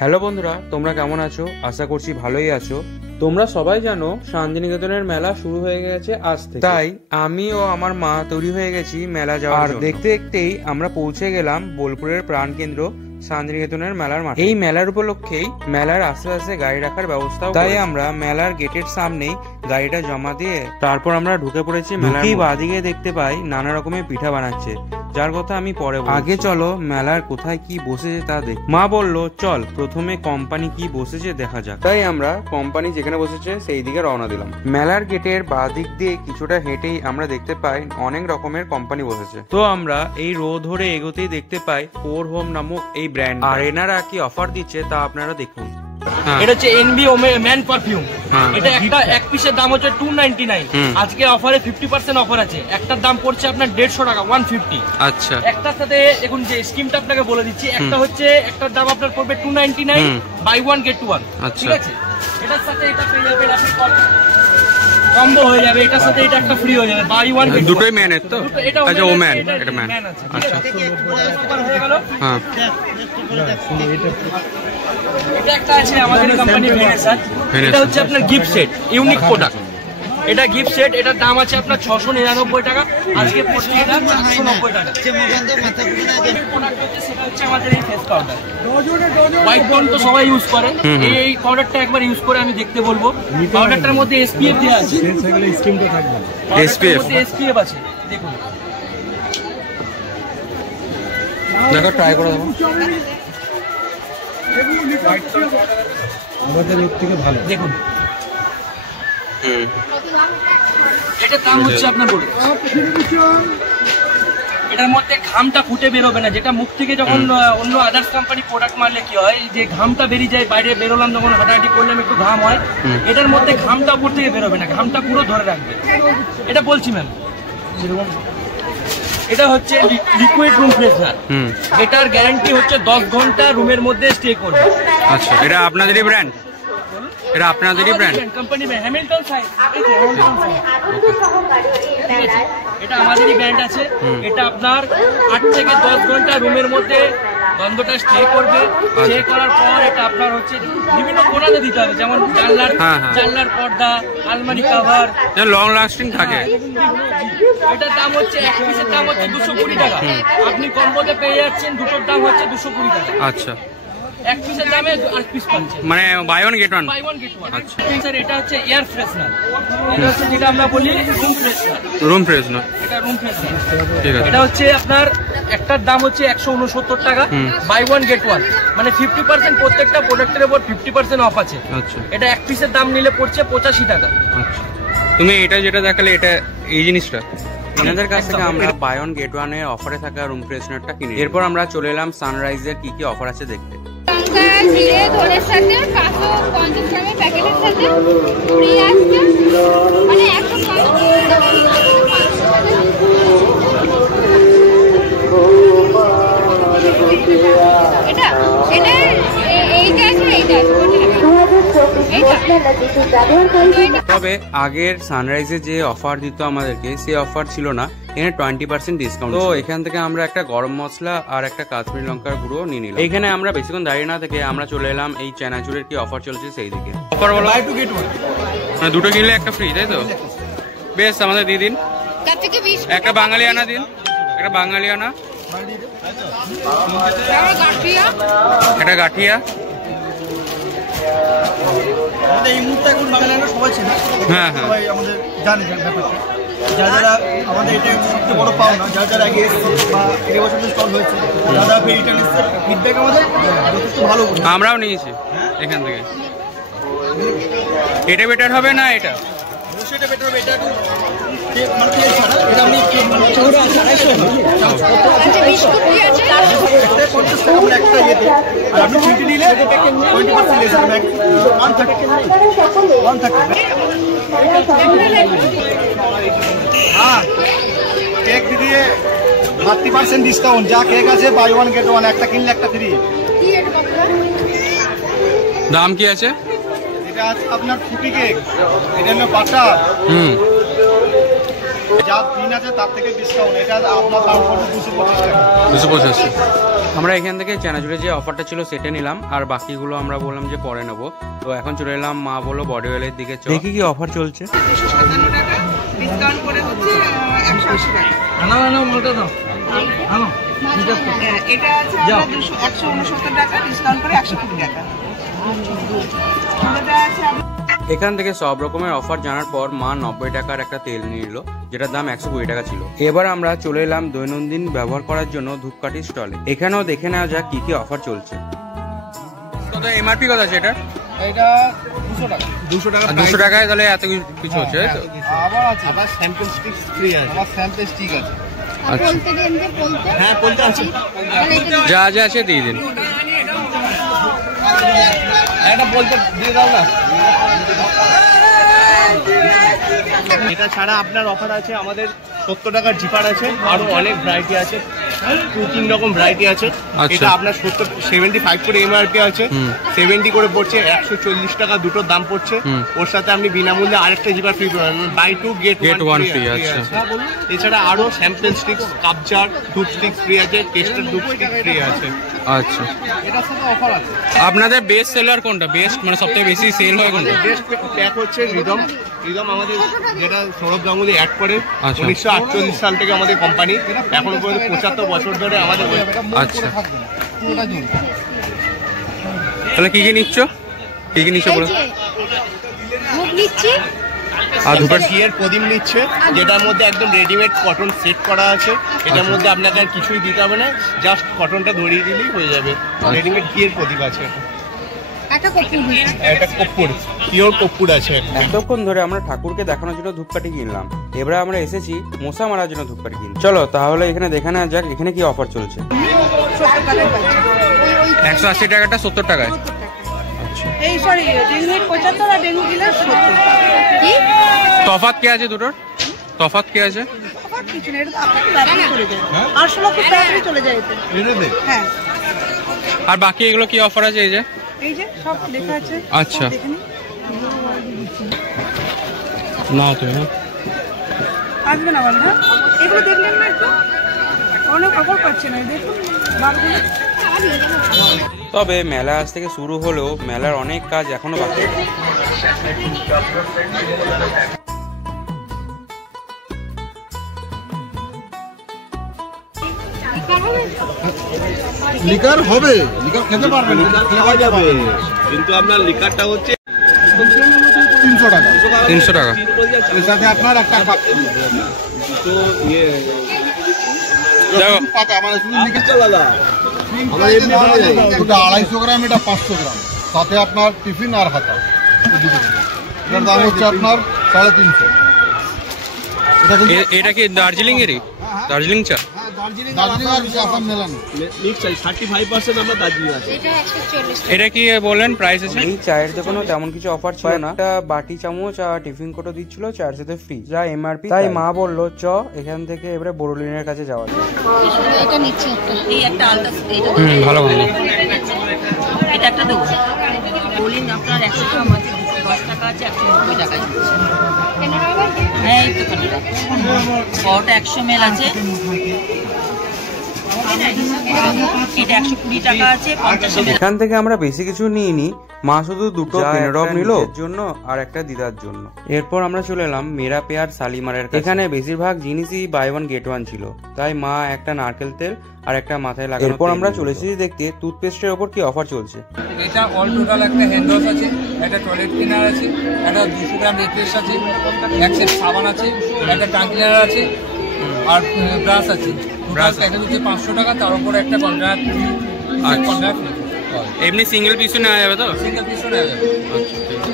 Hello বন্ধুরা, তোমরা কেমন আছো? আশা করছি ভালোই আছো। তোমরা সবাই জানো শান্তিনিকেতনের মেলা শুরু হয়ে গেছে আজ থেকে, তাই আমি ও আমার মা তৈরি হয়ে গেছি মেলা যাওয়ার জন্য। দেখতে দেখতেই আমরা পৌঁছে গেলাম বোলপুরের প্রাণকেন্দ্র শান্তিনিকেতনের মেলার মাঠে। এই মেলার উপলক্ষেই মেলার আশেপাশে গাড়ি রাখার ব্যবস্থা, তাই আমরা মেলার গেটের সামনেই গাড়িটা জমা দিয়ে তারপর আমরা ঢুকে পড়েছি মেলার। বাদিকে দেখতে পাই নানা রকমের পিঠা বানাচ্ছে, যার কথা আমি পরে বলছি। আগে চলো মেলার কোথায় কি বসেছে তা দেখ। মা বললো চল প্রথমে কোম্পানি কি বসেছে দেখা যাক, তাই আমরা কোম্পানি যেখানে বসেছে সেই দিকে রওনা দিলাম। মেলার গেটের বাঁ দিক দিয়ে কিছুটা হেঁটেই আমরা দেখতে পাই অনেক রকমের কোম্পানি বসেছে। তো আমরা এই রো ধরে এগোতেই দেখতে পাই ফোর হোম নামক এই ব্র্যান্ড, আর এনারা কি অফার দিচ্ছে তা আপনারা দেখুন। এটা হচ্ছে এনবি ম্যান পারফিউম। এটা একটা এক পিসের দাম হচ্ছে 299। আজকে অফারে 50% অফার আছে। একটার দাম পড়ছে আপনার 150 টাকা, 150। আচ্ছা, একটার সাথে দেখুন যে স্কিমটা আপনাকে বলে দিচ্ছি। একটা হচ্ছে একটার দাম আপনার পড়বে 299, বাই 1 গেট 1। ঠিক আছে, এটার সাথে এটা পেয়ে যাবেন আপনি কম্বো হয়ে যাবে। এটার সাথে এটা একটা ফ্রি হয়ে যাবে, বাই 1 গেট 1। দুটোই ম্যানের তো? আচ্ছা, ও ম্যান, এটা ম্যান। আচ্ছা, হয়ে গেল। হ্যাঁ, এটা একটা আছে আমাদের কোম্পানি ভেনেসার। এটা হচ্ছে আপনার গিফট সেট, ইউনিক প্রোডাক্ট। এটা গিফট সেট, এটার দাম আছে আপনার 699 টাকা। আজকে পড়ছে এটা 490 টাকা। প্রোডাক্ট হচ্ছে সেটা হচ্ছে আমাদের এই ফেস পাউডার। হোয়াইট টোন তো সবাই ইউজ করে, এই পাউডারটা একবার ইউজ করে আমি দেখতে বলবো। পাউডারটার মধ্যে এসপিএফ দেওয়া আছে। এসপিএফ আছে, দেখুন। দেখো, ট্রাই করে দেখো। আমাদের এর থেকে ভালো দেখুন। এটার দাম হচ্ছে আপনার বলুন। এটার মধ্যে ঘামটা ফুটে বেরোবে না, যেটা মুখ থেকে যখন অন্য আদার্স কোম্পানি প্রোডাক্ট মারলে কি হয়, যে ঘামটা বেরিয়ে যায় বাইরে, বেরোলাম যখন হাঁটাহাঁটি করলাম একটু ঘাম হয়। এটার মধ্যে ঘামটা উপর থেকে বেরোবে না, ঘামটা পুরো ধরে রাখবে। এটা বলছি ম্যাম। এটা হচ্ছে লিকুইড রুম ফ্রেশনার। এটার গ্যারান্টি হচ্ছে 10 ঘন্টা রুমের মধ্যে স্টে করবে। আচ্ছা, এটা আপনাদেরই ব্র্যান্ড? এটা আপনাদেরই ব্র্যান্ড? Company Hamilton size. এটা আমাদেরই ব্র্যান্ড আছে। এটা আপনার 8 থেকে 10 ঘন্টা রুমের মধ্যে গন্ধটা স্টে করবে। স্টে করার পর এটা আপনার হচ্ছে বিভিন্ন কোণাতে দিতে হবে, যেমন জানলার পর্দা, আলমারি কভার, লং লাস্টিং থাকে। এটার দাম হচ্ছে এক পিসের দাম হচ্ছে 220 টাকা। আপনি কম্বোতে পেয়ে যাচ্ছেন দুটোর দাম হচ্ছে 220 টাকা। আচ্ছা, এক পিসের দামে 8 পিস পাচ্ছেন, মানে বাই 1 গেট 1। By 1 gate 1। আচ্ছা স্যার, এটা হচ্ছে এয়ার ফ্রেশনার। এটা হচ্ছে যেটা আমরা বলি রুম ফ্রেশনার। রুম ফ্রেশনার, এটা রুম ফ্রেশনার। ঠিক আছে। এটা হচ্ছে আপনার একটার দাম হচ্ছে 169 টাকা, বাই 1 গেট 1। মানে 50% প্রত্যেকটা প্রোডাক্টের উপর 50% অফ আছে। আচ্ছা, এটা এক পিসের দাম নিলে পড়ছে 85 টাকা। আচ্ছা, তুমি এটা যেটা দেখালে এটা এই জিনিসটা এনাদের কাছ থেকে আমরা বাই 1 গেট 1 এর অফারে থাকা রুম ফ্রেশনারটা কিনি। এরপর আমরা চলে এলাম সানরাইজের কি কি অফার আছে দেখতে। জিরে ধনের সাথে 550 গ্রামের প্যাকেটের সাথে ফ্রি আসছে, মানে 100 তবে আগের সানরাইজে যে অফার দিত আমাদেরকে, সেই অফার ছিল না। এখানে 20% ডিসকাউন্ট। তো এখান থেকে আমরা একটা গরম মশলা আর একটা কাশ্মীরি লঙ্কার গুঁড়ো নিয়ে নিলাম। এখানে আমরা বেশিক্ষণ দাঁড়িয়ে না থেকে আমরা চলে এলাম এই চানাচুরের কি অফার চলছে সেই দিকে। অফার বলো, বাই 2 গেট 1, মানে দুটো কিনলে একটা ফ্রি, তাই তো? বেশ, আমাদের দিয়ে দিন একটা বাঙালিয়ানা দিন, একটা বাঙালিয়ানা, একটা গাঠিয়া। আমাদের এই মুহূর্তে এখন বাঙালিরা সবাই ছিল। হ্যাঁ, সবাই আমাদের জানে ব্যাপারটা। যারা আমাদের এটা সবচেয়ে বড় পাওনা, যারা আগে এসেছে বা এর বছর স্টল হয়েছে, দাদা রিটার্নের ফিডব্যাক আমাদের যথেষ্ট ভালো। আমরাও নিয়েছি এখান থেকে। এটা বেটার হবে না? এটা অবশ্যই এটা বেটার হবে। এটা একটু মানে ছাড়া এটা আমি 50 টাকা আমরা একটা ইয়েতে, আর আপনি 20 নিলে 20% লেস হবে। 130 হ্যাঁ, কেক দিয়ে 30% ডিসকাউন্ট। যা কেক আছে বাই 1 গেট 1, একটা কিনলে একটা ফ্রি। দাম কি আছে? এটা আছে আপনার ফুটি কেক, এটা হলো বাটার। যা দিন আছে তার থেকে ডিসকাউন্ট। এটা আপনার দাম পড়বে 250 টাকা। 250। আমরা এখান থেকে চানাচুরে যে অফারটা ছিল সেটা নিলাম, আর বাকিগুলো আমরা বললাম যে পরে নেবো। তো এখন চলে এলাম, মা বললো বডি অয়েলের দিকে দেখি কি অফার চলছে। 257 টাকা ডিসকাউন্ট করে হচ্ছে 180 টাকা। এটা আছে আপনার 169 টাকা ডিসকাউন্ট করে 120 টাকা। এটা আছে এখান থেকে সব রকমের অফার জানার পর মা 90 টাকার একটা তেল নিয়ে নিল, যেটার দাম 120 টাকা ছিল। এবার আমরা চলে এলাম দৈনন্দিন ব্যবহার করার জন্য ধূপকাঠি স্টলে। এখানেও দেখে নেওয়া যাক কি কি অফার চলছে। কত এমআরপি কত আছে এটা? এটা 200 টাকা। 200 টাকায় তাহলে এত কিছু হচ্ছে, তাই তো? আবার আছে, আবার স্যাম্পল স্টিক ফ্রি আছে। আবার স্যাম্পল স্টিক আছে। বলতে দেন যে বলতে। হ্যাঁ বলতে আছে। যা যা আছে দিয়ে দিন। এটা বলতে দিয়ে দাও না। এটা ছাড়া আপনার অফার আছে আমাদের 70 টাকার জিপার আছে, আরো অনেক ভ্যারাইটি আছে, 2-3 রকম ভ্যারাইটি আছে। এটা আপনার 75 করে এমআরপি আছে, 70 করে পড়ছে, 140 টাকা দুটোর দাম পড়ছে। ওর সাথে আপনি বিনামূল্যে আরেকটা জিপার ফ্রি পাবেন, বাই 2 গেট 1 ফ্রি আছে। এছাড়া আরো স্যাম্পল স্টিক্স, কাপচার, ধূপ স্টিক্স ফ্রি আছে, টেস্টের ধূপ স্টিক ফ্রি আছে। আচ্ছা, এটার সাথে অফার আছে। আপনাদের বেস্ট সেলার কোনটা? বেস্ট মানে সবথেকে বেশি সেল হয় কোনটা? বেস্ট প্যাক হচ্ছে রিদম। রিদম আমাদের যেটা সৌরভ গাঙ্গুলি অ্যাড করে, 1948 সাল থেকে আমাদের কোম্পানি, এখন পর্যন্ত 75 বছর ধরে আমাদের। আচ্ছা, তাহলে কি কি নিচ্ছ? কি কি নিচ্ছ বলো? মুখ নিচ্ছি আর ধূপের ঘিয়ের প্রদীপ নিচ্ছে, যেটার মধ্যে একদম রেডিমেড কটন সেট করা আছে। এটার মধ্যে আপনাকে আর কিছুই দিতে হবে না, জাস্ট কটনটা ধরিয়ে দিলেই হয়ে যাবে। রেডিমেড ঘিয়ের প্রদীপ আছে। এটা কর্পূর, পিওর কর্পূর আছে। এতক্ষণ ধরে আমরা ঠাকুরকে দেখানোর জন্য ধূপকাঠি কিনলাম, এবারে আমরা এসেছি মশা মারার জন্য ধূপকাঠি কিনতে। চলো তাহলে এখানে দেখে নেওয়া যাক এখানে কি অফার চলছে। 180 টাকাটা 70 টাকায়। এই সরি ডেঙ্গু 75 আর ডেঙ্গু কিলো 70। কি তফাৎ কি আছে দুটোর? তফাৎ কি আছে? তফাৎ কিছু না, এটা তো আপনাকে তাড়াতাড়ি চলে যায়। 800 লক্ষ তাড়াতাড়ি চলে যায় এতে। হ্যাঁ। আর বাকি এগুলো কি অফার আছে? এই যে সব লেখা আছে। আচ্ছা, না তো আসবে না বলে। হ্যাঁ, এগুলো দেখলেন না একটু, অনেক অফার পাচ্ছে না, দেখুন বারগুলো। তবে মেলা আজ থেকে শুরু হলেও মেলার অনেক কাজ এখনো বাকি। লিকার হবে, লিকার খেতে পারবেন, খাওয়া যাবে, কিন্তু আপনার লিকারটা হচ্ছে 300 টাকা। 300 টাকা। এর সাথে আপনার একটা তো ইয়ে পাতা মানে শুধু লিকার চালালা। আমার এমনি ভালো যায়, এটা 250 গ্রাম, এটা 500 গ্রাম, সাথে আপনার টিফিন আর হাতা। এটার দাম হচ্ছে আপনার 350। এটা কি দার্জিলিং এরই? দার্জিলিং চা? দার্জিলিং আর আসাম মেলানো মিক্স চাই, 35% আমরা দার্জিলিং আছে। এটা 140 এটা কি বলেন প্রাইস আছে? এই চায়ের দোকানেও তেমন কিছু অফার ছিল না, একটা বাটি চামচ আর টিফিন কোটো দিচ্ছিল, চায়ের সাথে ফ্রি, যা এমআরপি। তাই মা বললো চ এখান থেকে এবারে বড়লিনের কাছে যাওয়া যায়। এটা নিচ্ছি একটা। এই একটা আলতা, এটা ভালো ভালো। এটা একটা দেবো। বলিন আপনার 100 গ্রাম আছে, 210 টাকা আছে, 190 টাকা আছে। হ্যাঁ, এই তো কাটা। বড়টা 100 ml আছে, এটা 120 টাকা আছে, 50 ml। এখান থেকে আমরা বেশি কিছু নিইনি, মা শুধু দুটো পেনড্রপ নিল জন্য আর একটা দিদার জন্য। এরপর আমরা চলে এলাম মেরা পেয়ার শালিমারের কাছে। এখানে বেশিরভাগ জিনিসই বাই 1 গেট 1 ছিল, তাই মা একটা নারকেল তেল আর একটা মাথায় লাগানো। এরপর আমরা চলে এসেছি দেখতে টুথপেস্টের ওপর কি অফার চলছে। এটা অল টোটাল একটা হ্যান্ড ওয়াশ আছে, একটা টয়লেট ক্লিনার আছে, একটা 200 গ্রাম রিফ্রেশ আছে, এক সেট সাবান আছে, একটা টাং ক্লিনার আছে, আর ব্রাশ আছে। ব্রাশ একটা হচ্ছে 500 টাকা, তার উপরে একটা কন্ট্রাক্ট। এমনি সিঙ্গেল পিসও নেওয়া যাবে তো? সিঙ্গেল পিসও নেওয়া যাবে।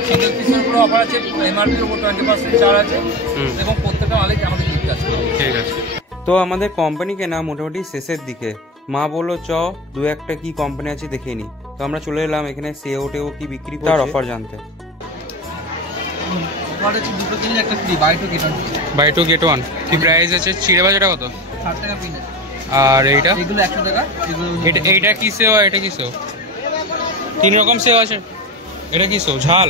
সিঙ্গেল পিসের উপরে অফার আছে, এমআরপির উপর 20% ছাড় আছে, এবং প্রত্যেকটা মালিক আমাদের গিফট আছে। ঠিক আছে। তো আমাদের কোম্পানি কেনা মোটামুটি শেষের দিকে। মা বললো চ 2-1টা কি কোম্পানি আছে দেখে নি। তো আমরা চলে এলাম এখানে সেও টেও কি বিক্রি করে অফার জানতে। দুটো কিনলে একটা free, buy 2 get 1। Buy 2 get 1 কি প্রাইস আছে? চিড়ে ভাজাটা কত? 60 টাকা পিস। আর এইটা? এগুলো 100 টাকা। এইটা কি সেও? এটা কি সেও? 3 রকম সেও আছে। এটা কি সেও? ঝাল?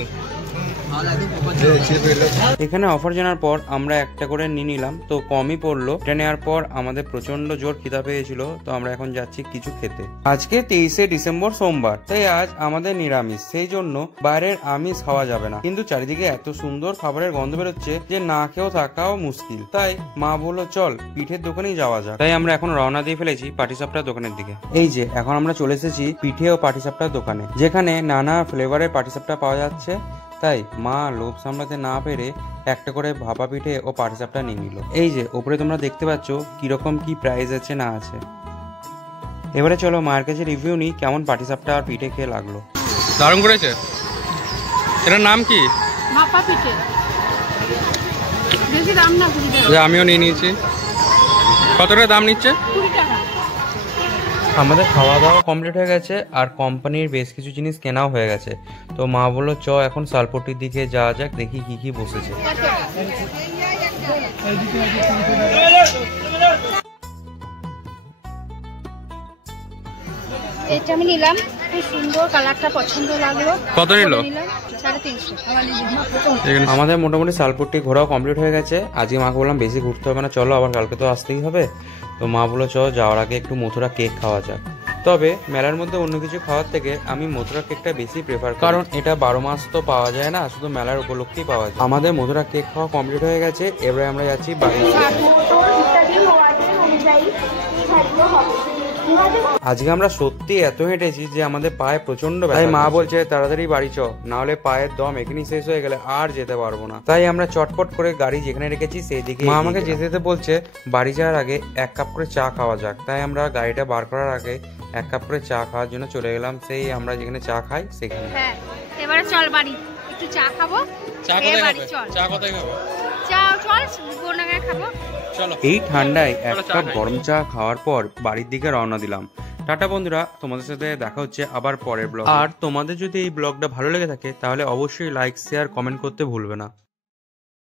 এখানে অফার জানার পর আমরা একটা করে নিয়ে নিলাম, তো কমই পড়লো। এটা নেওয়ার পর আমাদের প্রচন্ড জোর খিদা পেয়েছিল, তো আমরা এখন যাচ্ছি কিছু খেতে। আজকে 23শে ডিসেম্বর সোমবার, তাই আজ আমাদের নিরামিষ, সেই জন্য বাইরের আমিষ খাওয়া যাবে না। কিন্তু চারিদিকে এত সুন্দর খাবারের গন্ধ বেরোচ্ছে যে না খেয়েও থাকাও মুশকিল। তাই মা বললো চল পিঠের দোকানেই যাওয়া যাক। তাই আমরা এখন রওনা দিয়ে ফেলেছি পাটিসাপটার দোকানের দিকে। এই যে এখন আমরা চলে এসেছি পিঠে ও পাটিসাপটার দোকানে, যেখানে নানা ফ্লেভারের পাটিসাপটা পাওয়া যাচ্ছে। তাই মা লোভ সামলাতে না পেরে একটা করে ভাপা পিঠে ও পাটিসাপটা নিয়ে নিল। এই যে উপরে তোমরা দেখতে পাচ্ছ কিরকম কি প্রাইস আছে না আছে। এবারে চলো মায়ের কাছে রিভিউ নিই কেমন পাটিসাপটা আর পিঠে খেয়ে লাগলো। দারুণ করেছে। এটার নাম কি? ভাপা পিঠে। বেশি দাম না, 20 টাকা। যে আমিও নিয়ে নিয়েছি। কত টাকা দাম নিচ্ছে? 20 টাকা। আমাদের খাওয়া দাওয়া কমপ্লিট হয়ে গেছে আর কোম্পানির বেশ কিছু জিনিস কেনাও হয়ে গেছে। তো মা বললো চ এখন শালপট্টির দিকে যাওয়া যাক, দেখি কি কি বসেছে। এটা আমি নিলাম, খুব সুন্দর, কালারটা পছন্দ লাগলো। কত নিল? 350। আমাদের মোটামুটি শালপট্টি ঘোরাও কমপ্লিট হয়ে গেছে। আজকে মাকে বললাম বেশি ঘুরতে হবে না, চলো আবার কালকে তো আসতেই হবে। তো মা বললো চ যাওয়ার আগে একটু মথুরা কেক খাওয়া যাক। তবে মেলার মধ্যে অন্য কিছু খাওয়ার থেকে আমি মথুরা কেকটা বেশি প্রেফার, কারণ এটা 12 মাস তো পাওয়া যায় না, শুধু মেলার উপলক্ষেই পাওয়া যায়। আমাদের মথুরা কেক খাওয়া কমপ্লিট হয়ে গেছে, এবারে আমরা যাচ্ছি বাড়ি। আজকে আমরা সত্যি এত হেঁটেছি যে আমাদের পায়ে প্রচন্ড ব্যথা। তাই মা বলছে তাড়াতাড়ি বাড়ি চ, না হলে পায়ের দম এখানেই শেষ হয়ে গেলে আর যেতে পারবো না। তাই আমরা চটপট করে গাড়ি যেখানে রেখেছি সেই দিকে। মা আমাকে যেতে যেতে বলছে বাড়ি যাওয়ার আগে 1 কাপ করে চা খাওয়া যাক। তাই আমরা গাড়িটা বার করার আগে 1 কাপ করে চা খাওয়ার জন্য চলে গেলাম সেই আমরা যেখানে চা খাই সেখানে। হ্যাঁ, এবারে চল বাড়ি, একটু চা খাবো। চা কোথায় খাবে? চা কোথায় খাবে? চা চল গোনাগায় খাবো। এই ঠান্ডায় 1 কাপ গরম চা খাওয়ার পর বাড়ির দিকে রওনা দিলাম। টাটা বন্ধুরা, তোমাদের সাথে দেখা হচ্ছে আবার পরের ব্লগ। আর তোমাদের যদি এই ব্লগটা ভালো লেগে থাকে তাহলে অবশ্যই লাইক, শেয়ার, কমেন্ট করতে ভুলবে না।